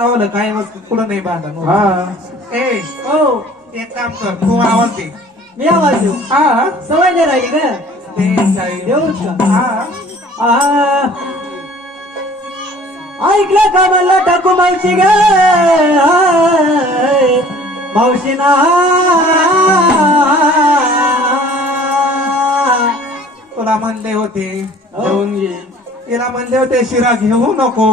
आवलं काय मग पुढं नाही बांधा हा ए हो एक काम कर तू आवाज दे मी आवाज देऊ हा सवय नाही राहिली का ते काही देऊच का हा आहा. ऐकलं का म्हणलं टाकू मावशी ग मावशी ना तुला म्हणले होते घेऊन घे तिला म्हणले होते शिरा घेऊ नको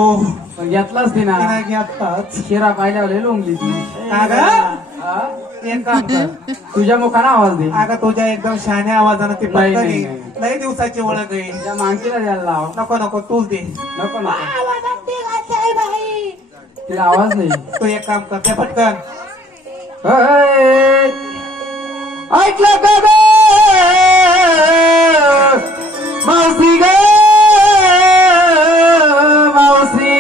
पण घेतलाच ते ना तिला घेताच शिरा पाहिल्यावर लोंगली ती हा? एक काम कर तुझ्या मुखाला आवाज दे अगं तुझ्या एकदम शहाण्या आवाजानं ती नाही, पटकन नाही, येईल. लई दिवसाची ओळख आहे तुझ्या माणसीला द्यायला लाव नको नको तूच दे नको नको तिला आवाज नाही तू एक काम कर ते पटकन ऐ, ऐकलं का ग मावशी ग मावशी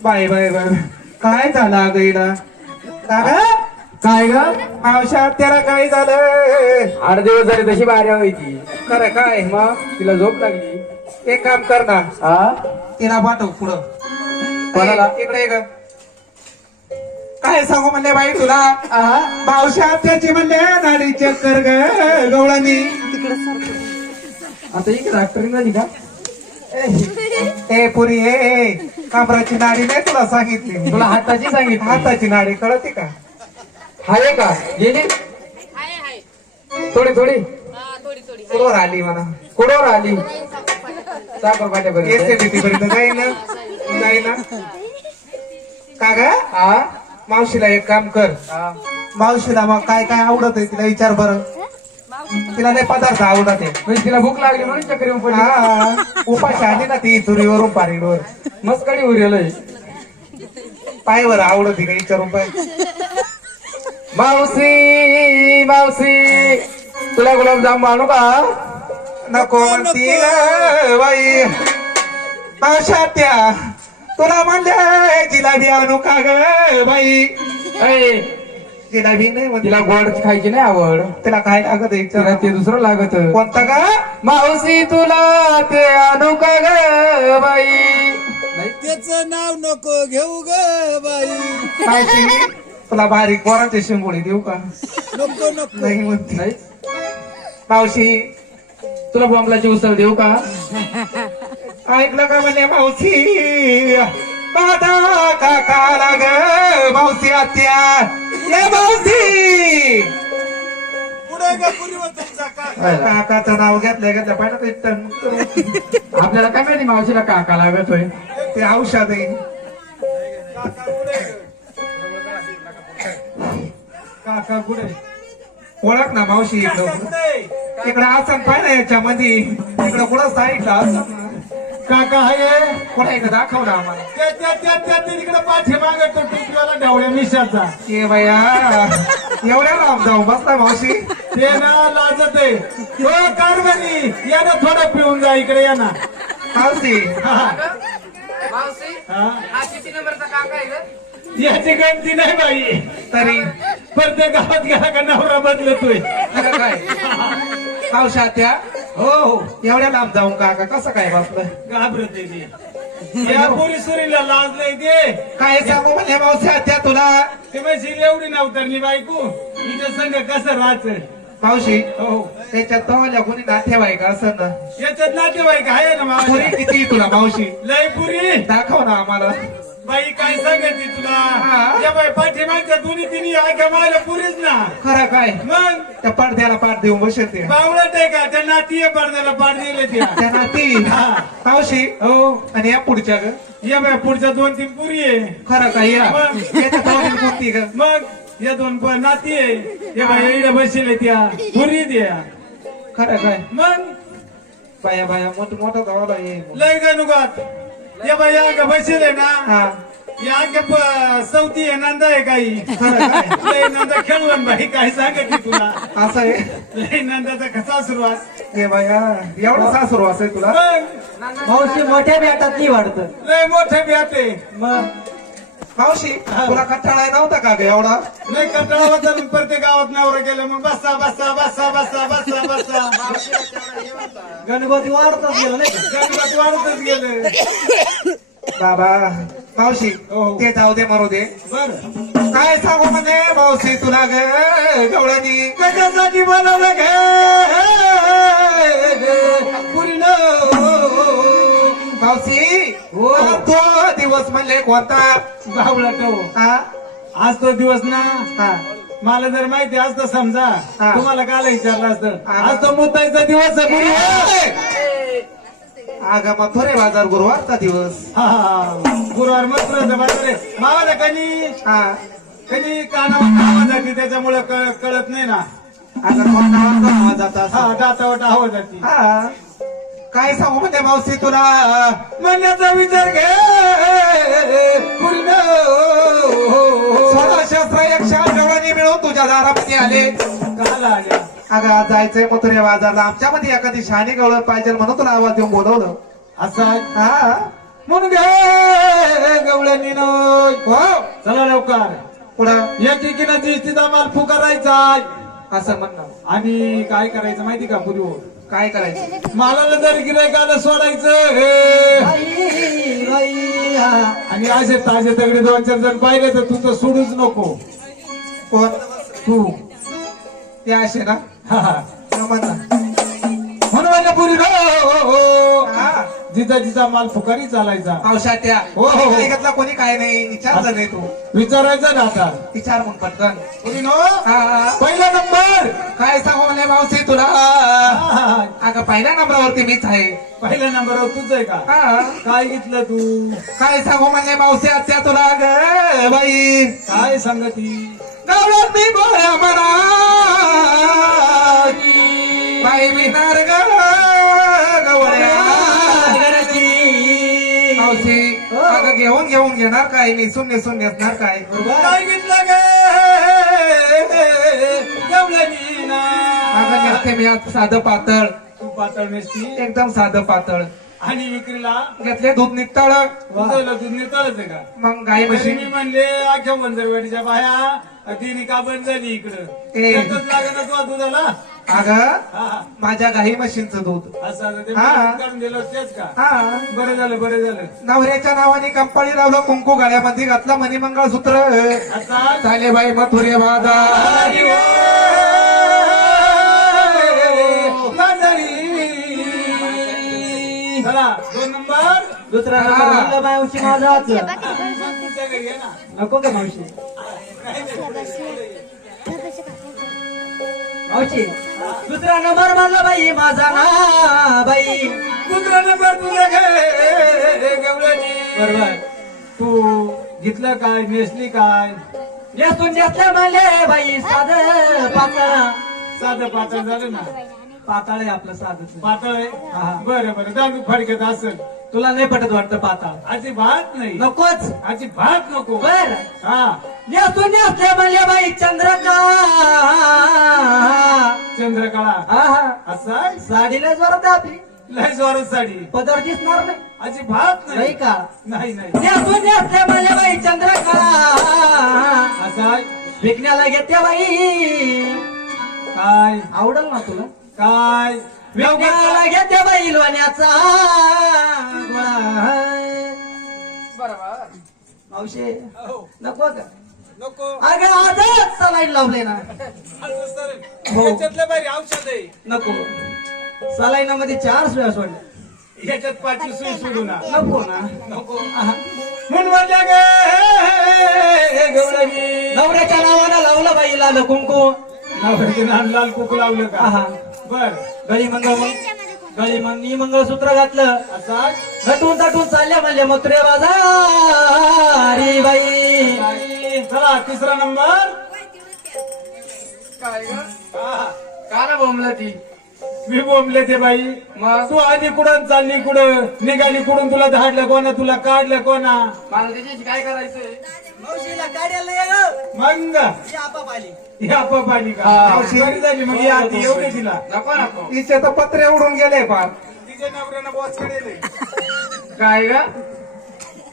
बाय बाय बाय काय झालं अगं हिला काका काय ग मावशा त्याला काय झालं 8 दिवस झाले तशी बाहेर व्हायची खरं काय मग तिला झोप लागली एक काम कर ना हा तिला पाठव पुढं कोणाला? ए, इकडे ये ग काय सांगू म्हणले बाई तुला हा? मावशा त्याची म्हणले नाडी चक्कर ग गवळणी आता इकडे डॉक्टरीन झाली का ए पुरी ए कांबराची नाडी नाही तुला सांगितली तुला हाताची सांगितली हाताची नाडी कळते का हाय का गेली थोडी थोडी पुढवर आली म्हणा कुठवर आली साखर पाट्यापर्यंत एसएबीटी पर्यंत जाईना का ग हा मावशीला एक काम कर हा. मावशीला मग काय काय आवडत आहे तिला विचार बरं तिला लय पदार्थ आवडत आहे म्हणजे तिला भूक लागली म्हणून चक्री येऊन पडली हा उपाशी आली ना ती चुरीवरून पारीवर मस्त कडी उरेलय पायवर आवडत आहे का विचारून पाय मावशी मावशी तुला गुलाबजाम आणू का नको म्हणती ग बाई मावशा त्या तुला म्हणले जिलाबी आणू का ग बाई ऐ, जिलाबी नाही म्हणते तिला गोड खायची नाही आवड तिला काय लागत आहे तिला विचार ते दुसरं लागत कोणता का मावशी तुला ते आणू का ग बाई नाही त्याचं नाव नको घेऊ ग बाई काय शिंगी? तुला बारीक पोरांची शिंगोळी देऊ का नको नको नाही म्हणते नाही मावशी तुला बॉम्बलाची उसळ देऊ का ऐकलं का म्हणे मावशी दादा काकाला ग मावशी आत्या ये मावशी पुढे ग पुरीवर तुमचा का काकाचं नाव घेतलं पाहिजे ते टन- आपल्याला काय माहिती मावशीला काका लागतोय ते औषध आहे काका पुढे काका कुठे ओळख ना मावशी इकडं पुढे इकडं आसन पाहिजे याच्यामध्ये इकडं कुठं साईडला आसन काका आहे कुठं इकडं दाखव ना आम्हाला त्या तिकडे पाठी मागतो टिकवाला ढवळ्या मिशाचा ये बया एवढ्या लांब जाऊ बसला मावशी ते ना लाजत आहे हो कारभारी या ना थोडं पिऊन जा इकडे या ना मावशी मावशी हा? हा किती नंबरचा काका आहे ग याची गणती नाही बाई तरी प्रत्येक गावात गेला का नवरा बदलतोय खरं काय मावशा त्या हो हो एवढ्या लांब जाऊन काका कसं काय बसलं घाबरते ती. या पोरी सुरीला लाज नाही दे काय सांगू म्हणजे मावशी त्या तुला ते म्हणजे एवढी नवतरणी बायको तिच्या संग कसं राहायचं मावशी हो त्याच्यात तवाल्या कोणी नातेवाईक का असं ना याच्यात नातेवाईक आहे ना पुरी मावशी किती तुला मावशी लय पुरी दाखव ना आम्हाला बाई काय सांगते तुला हा. या बाई पाठीमागच्या दोन्ही तिन्ही आख्या मायला पुरीच ना खरं काय मग त्या पडद्याला पाठ देऊन बसेल ते बावळट आहे का त्या नाती पडद्याला पाठ दिले त्या त्या नाती हा. मावशी हो आणि या पुढच्या ग या बाई पुढच्या 2-3 पुरी आहे खरं काय या मग. याच्यात तवाली कोणती ग मग या 2 नाती आहे या बाई इकडे बसले त्या पुरी द्या खरं काय मग बाया बाया मोठा तवाला ये लय गणुगात या बाई या बसले ना हा या सवती आहे नंदा आहे काही खरं काय लय नंदा खेळवण बाई काय सांगते तुला असं आहे लय नंदाचा कसा सुरुवात हे बाया एवढा सासरू असेल तुला मग मावशी मोठ्या बेटात नाही वाढत लय मोठे ब्याते मग मावशी तुला कंटाळा नव्हता का ग एवढा लय कंटाळा होता मग प्रत्येक गावात नवरा गेलं मग बसा बसा बसा बसा बसा बसा गणपती वाढतच गेलं नाही का? जंगलात वाढतच गेलं बाबा मावशी हो. ते जाऊ दे मरू दे बर काय सांगू म्हणे मावशी तुला ग गवळणी कशासाठी बनवलं घे पूर्ण मावशी हो. तो दिवस म्हणले कोणता बावळाट हो. हा आज तो दिवस ना हा मला जर माहिती असतं समजा हा. तुम्हाला काल विचारलं असतं हा. आज तो मुद्दाईचा दिवस आहे पूर्वी. अगं मथुरे बाजार गुरुवारचा दिवस हा, हा. गुरुवार मस्त बाजार आहे मावाला कधी हा कधी कानावर आवाज जाते त्याच्यामुळे कळत नाही ना अगं कोण नावाचा आवाज जाता हा असं. दातावट आवाज जाते हा काय सांगू म्हणते मावशी तुला म्हणण्याचा विचार घे पूर्ण 16 शस्त्र 108 गवळणी मिळून तुझ्या दारामध्ये आले काला आल्या अगं आज जायचंय मथुरे बाजारला आमच्यामध्ये एखादी शहाणी गवळण पाहिजे म्हणून तुला आवाज देऊन बोलवलं असा हा म्हणून घे गवळणी हो चला लवकर पुढं एकीनं दिसतीचा माल फुकारायचा असं म्हणणं आणि काय करायचं माहिती का पूर्वी काय करायचं मालाला जर गिरायकाला सोडायचं बाई, बाई, हा. आणि असे ताजे तगडे 2-4 जण पाहिले तर तू तर सोडूच नको कोण तू ते असे ना हा, हा. म्हणा म्हणून माझ्या पुरी हा जिचा जिचा माल फुकारी चालायचा पावसात्या हो, हो, हो. काय घेतला कोणी काय नाही विचारलं नाही तू विचारायचा ना आता विचार मग पटकन पुरी नो हा पहिला नंबर काय सांगू म्हणे मावशी तुला हा, हा. अगं पहिल्या नंबरावरती मीच आहे पहिल्या नंबरवर तुझ आहे का हा काय घेतलं तू काय सांगू म्हणले मावशी आत्या तुला ग बाई काय सांगती गवळण मी बोळ्या म्हणा बाई मिनार ग गवळ्या मावशी अगं घेऊन घेणार काय मी सुन्ने नेसणार काय काय घेतलं गे गवळणी ना अगं नेसते मी आज साधं पातळ तू पातळ नेसती एकदम साधं पातळ आणि विक्रीला घेतले दूध निघताळ तुझं दूध निघताच आहे का मग गाई तरी म्हशी मी म्हणले आख्या वंजरवाडीच्या बाया तिने का बंद झाली इकडं ए. लागत ना तुला दुधाला अगं हा, हा. माझ्या गाई म्हशींचं दूध असं आता ते हा. मला काढून दिलं तेच का हा बरं झालं नवऱ्याच्या नावाने कंपाळी लावलं कुंकू गाळ्यामध्ये घातलं मणी मंगळसूत्र आता झाले बाई मथुरे बाजार चला 2 नंबर दुसरा नंबर म्हणलं मावशी माझाच तुमच्या घरी आहे ना नको का मावशी मावशी दुसरा नंबर म्हणलं बाई माझा ना बाई दुसरा नंबर तुझ्या घरी गवळणी बरोबर तू घेतलं काय नेसली काय नेसून नेसल्या म्हणले बाई साध पातळ साधं पातळ झालं ना पाताळ आहे आपलं साधं पातळ आहे हा. बरं दांडू फडकत असेल तुला नाही पटत वाटतं पाताळ अजिबात नाही नकोच अजिबात नको बर हा नेसून नेसल्या म्हणले बाई चंद्रका चंद्रकळा आहा असा साडीला जोरात आपली लय जोरात साडी पदर दिसणार नाही अजिबात नाही नाही का नाही नाही नेसून नेसल्या म्हणले बाई चंद्रका असा विकण्याला घेते बाई काय आवडल ना तुला काय विकण्याला घेते बाई लोण्याचा गोळा मावशे नको का नको अगं आजच सलाईन लावले ना असं सर हो. याच्यातलं बारी औषध आहे नको सलाईनामध्ये 4 सुया सोडल्या याच्यात 5 सुई सोडू ना नको ना नको आहा. मुनवल्या गे गवळणी नवऱ्याच्या नावानं लावलं बाई लाल कुंकू नवऱ्याचे नाम लाल कुकू लावलं का आहा बर गळी मंगळी मंगळसूत्र घातलं असा नटून तटून चालल्या म्हणजे मथुरे बाजारी बाई चला तिसरा नंबर काय ग हा. काला बोंबला ती मी बोंबले ते बाई मग तू आधी कुठं चालली कुठं निघाली कुठून तुला धाडलं कोणा तुला काढलं कोणा मला त्याच्याशी काय करायचंय मावशीला गाड्याला ये ग. मग ही आपाप आली ह्या पाणी का हा. मावशी बरी झाली मग या आधी एवढे तिला नको नको तिचे तर पत्रे उडून गेले पार तिच्या नवऱ्यानं बॉस कडेले काय ग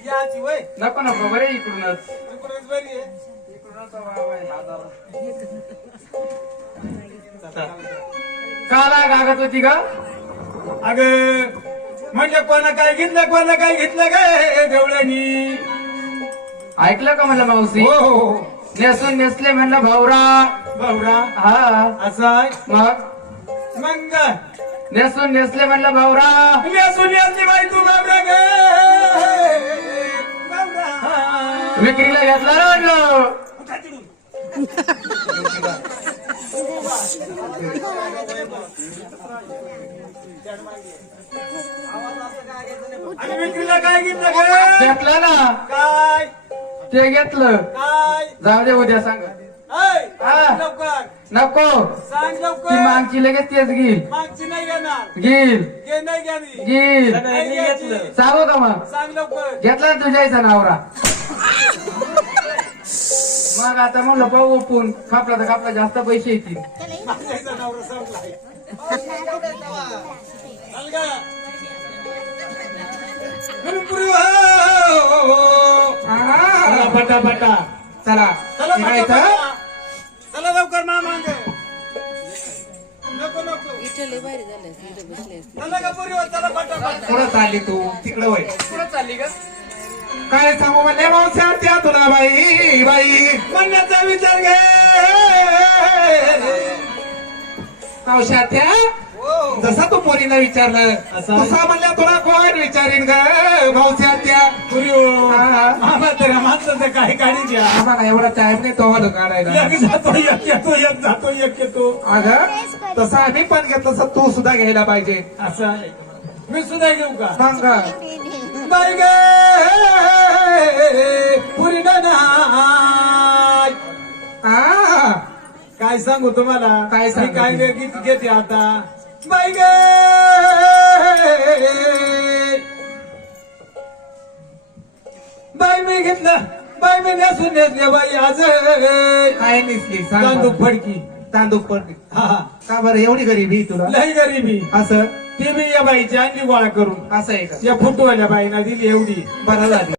या आजी वय नको नको बरे इकडूनच इकडूनच बरी आहे इकडूनच वा, वा, ह्या दारा. काला कागद होती का अग म्हणजे कोणा काय घेतलं ग गवळ्यानी ऐकलं का म्हणलं मावशी हो हो नेसून नेसले म्हणलं भावरा भावडा हा असा मग मग नेसून नेसले म्हणलं भावरा नेसून याची बाई तू बाबरा ग बाबरा विक्रीला घेतला ना म्हणलं आणि विक्रीला काय घेतलं ग घेतला ना काय ते घेतलं काय जाऊ दे उद्या सांग ऐ, हा. लवकर नको सांग ती लवकर मागची लगेच तेच घेईल मागची नाही घेणार घेईल घे नाही घ्यावी घेईल नाही घ्यायची. सांगू का मग सांग लवकर घेतला ना तुझ्या आईचा नवरा मग आता म्हणलं पाहू ओपून खापला तर खापला जास्त पैसे येतील माझ्या नवरा संपलाय चाल ग. गणपुरी हो. चला पटा चला चला निघायचं पटा. चला लवकर मामा नको चला का पुरी चला पटा पुढं चालली तू तिकडं वय कुठं चालली का काय सांगू म्हणले मावश्या त्या तुला बाई बाई म्हणण्याचा विचार घे मावश्या त्या जसा तू पोरीला विचारलं असं? तसा म्हणल्या तुला कोण विचारीन ग मावश्या त्या पुरी मामा तर माणसाचं काय काढी द्या आम्हाला एवढा टाइम नाही तो वाला काढायला एक जातो एक येतो एक जातो एक येतो अगं तसं आम्ही पण घेतलं तसं तू सुद्धा घ्यायला पाहिजे असं आहे. मी सुद्धा घेऊ का सांग बाई गे पुरी नाय काय सांगू तुम्हाला काय सांगू? मी काय गीत घेते आता बाई गे बाई मी घेतलं बाई मी नेसून नेसले बाई आज काय निसली सांग तांदूक बरं. फडकी तांदूक पडली हा का बरं एवढी गरीबी तुला लई गरीबी असं ती मी या बाईची आणली गोळा करून असं आहे का या फुटवाल्या बाईना दिली एवढी बरं झाली